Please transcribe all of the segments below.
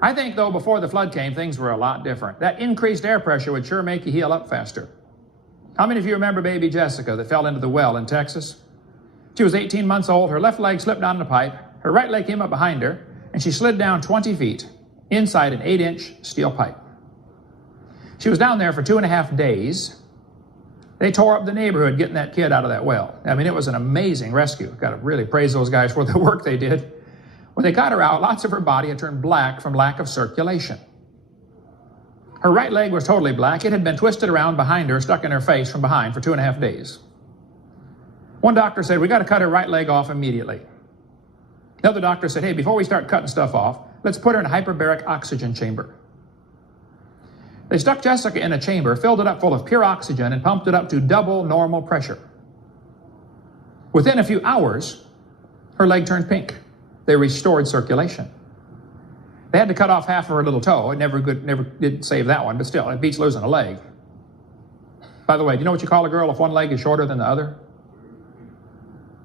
I think, though, before the flood came, things were a lot different. That increased air pressure would sure make you heal up faster. How many of you remember baby Jessica that fell into the well in Texas? She was 18 months old. Her left leg slipped down the pipe. Her right leg came up behind her, and she slid down 20 feet inside an 8-inch steel pipe. She was down there for 2.5 days. They tore up the neighborhood getting that kid out of that well. I mean, it was an amazing rescue. Got to really praise those guys for the work they did. When they got her out, lots of her body had turned black from lack of circulation. Her right leg was totally black. It had been twisted around behind her, stuck in her face from behind for 2.5 days. One doctor said, we got to cut her right leg off immediately. The other doctor said, hey, before we start cutting stuff off, let's put her in a hyperbaric oxygen chamber. They stuck Jessica in a chamber, filled it up full of pure oxygen, and pumped it up to double normal pressure. Within a few hours, her leg turned pink. They restored circulation. They had to cut off half of her little toe. It never did save that one, but still, it beats losing a leg. By the way, do you know what you call a girl if one leg is shorter than the other?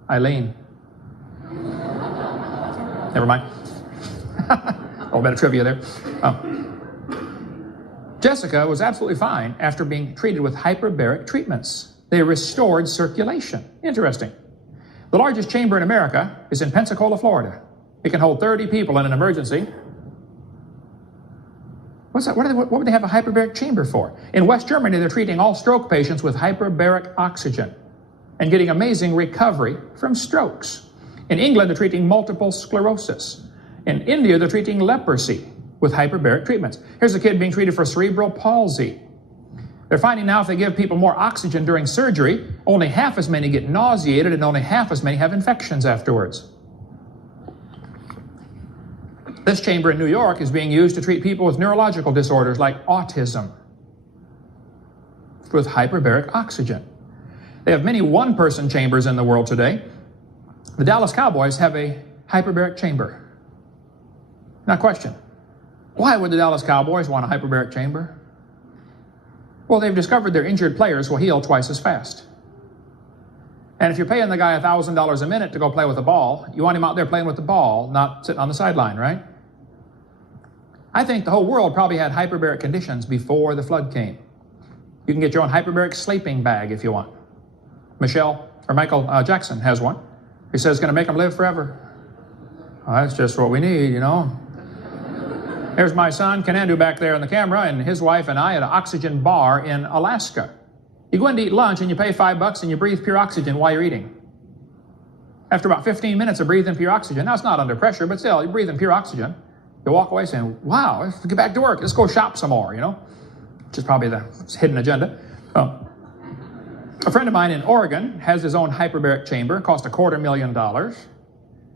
Eileen. Never mind. A little bit of trivia there. Jessica was absolutely fine after being treated with hyperbaric treatments. They restored circulation. Interesting. The largest chamber in America is in Pensacola, Florida. It can hold 30 people in an emergency. What's that? What would they have a hyperbaric chamber for? In West Germany, they're treating all stroke patients with hyperbaric oxygen and getting amazing recovery from strokes. In England, they're treating multiple sclerosis. In India, they're treating leprosy with hyperbaric treatments. Here's a kid being treated for cerebral palsy. They're finding now if they give people more oxygen during surgery, only half as many get nauseated and only half as many have infections afterwards. This chamber in New York is being used to treat people with neurological disorders like autism with hyperbaric oxygen. They have many one-person chambers in the world today. The Dallas Cowboys have a hyperbaric chamber. Now, question. Why would the Dallas Cowboys want a hyperbaric chamber? Well, they've discovered their injured players will heal twice as fast. And if you're paying the guy $1,000 a minute to go play with the ball, you want him out there playing with the ball, not sitting on the sideline, right? I think the whole world probably had hyperbaric conditions before the flood came. You can get your own hyperbaric sleeping bag if you want. Michael Jackson has one. He says it's going to make them live forever. Well, that's just what we need, you know. There's my son, Kanandu, back there on the camera, and his wife and I at an oxygen bar in Alaska. You go in to eat lunch and you pay $5 and you breathe pure oxygen while you're eating. After about 15 minutes of breathing pure oxygen, now it's not under pressure, but still, you're breathing pure oxygen. You walk away saying, wow, let's get back to work. Let's go shop some more, you know, which is probably the hidden agenda. A friend of mine in Oregon has his own hyperbaric chamber. It cost $250,000.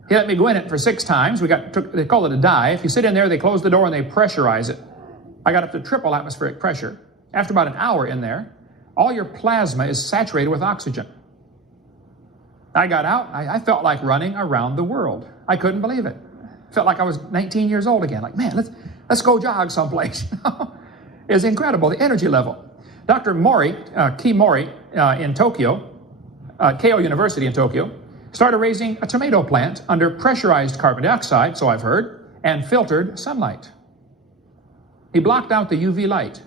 He let me go in it for 6 times. They call it a dive. You sit in there, they close the door, and they pressurize it. I got up to triple atmospheric pressure. After about an hour in there, all your plasma is saturated with oxygen. I got out. I felt like running around the world. I couldn't believe it. Felt like I was 19 years old again. Like, man, let's go jog someplace. It's incredible, the energy level. Dr. Kei Mori in Tokyo, Keio University in Tokyo, started raising a tomato plant under pressurized carbon dioxide, so I've heard, and filtered sunlight. He blocked out the UV light.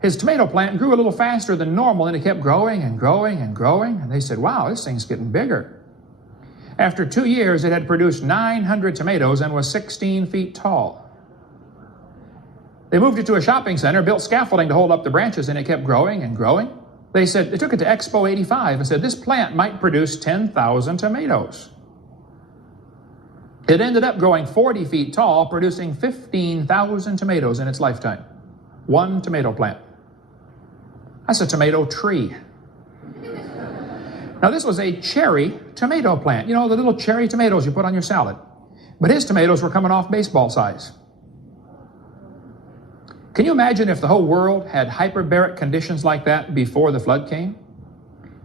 His tomato plant grew a little faster than normal, and it kept growing and growing and growing, and they said, wow, this thing's getting bigger. After 2 years, it had produced 900 tomatoes and was 16 feet tall. They moved it to a shopping center, built scaffolding to hold up the branches, and it kept growing and growing. They took it to Expo 85 and said, this plant might produce 10,000 tomatoes. It ended up growing 40 feet tall, producing 15,000 tomatoes in its lifetime. One tomato plant. That's a tomato tree. Now, this was a cherry tomato plant. You know, the little cherry tomatoes you put on your salad. But his tomatoes were coming off baseball size. Can you imagine if the whole world had hyperbaric conditions like that before the flood came?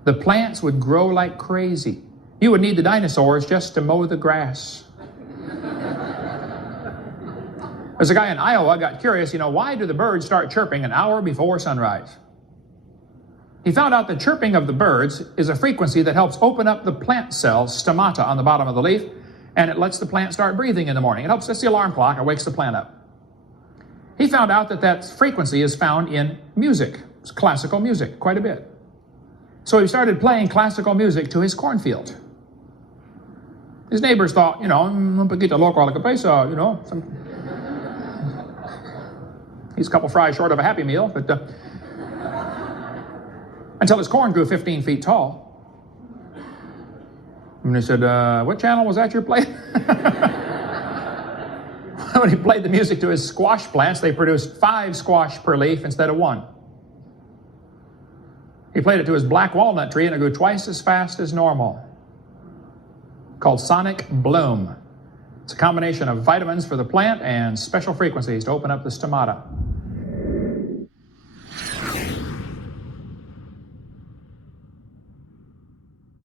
The plants would grow like crazy. You would need the dinosaurs just to mow the grass. There's a guy in Iowa got curious, why do the birds start chirping an hour before sunrise? He found out the chirping of the birds is a frequency that helps open up the plant cells, stomata, on the bottom of the leaf, and it lets the plant start breathing in the morning. It helps, that's the alarm clock, it wakes the plant up. He found out that that frequency is found in music, classical music, quite a bit. So he started playing classical music to his cornfield. His neighbors thought, you know, un poquito loco a la cabeza, you know. He's a couple fries short of a Happy Meal, but until his corn grew 15 feet tall. And he said, what channel was that you're playing? When he played the music to his squash plants, they produced 5 squash per leaf instead of 1. He played it to his black walnut tree and it grew twice as fast as normal. Called Sonic Bloom. It's a combination of vitamins for the plant and special frequencies to open up the stomata.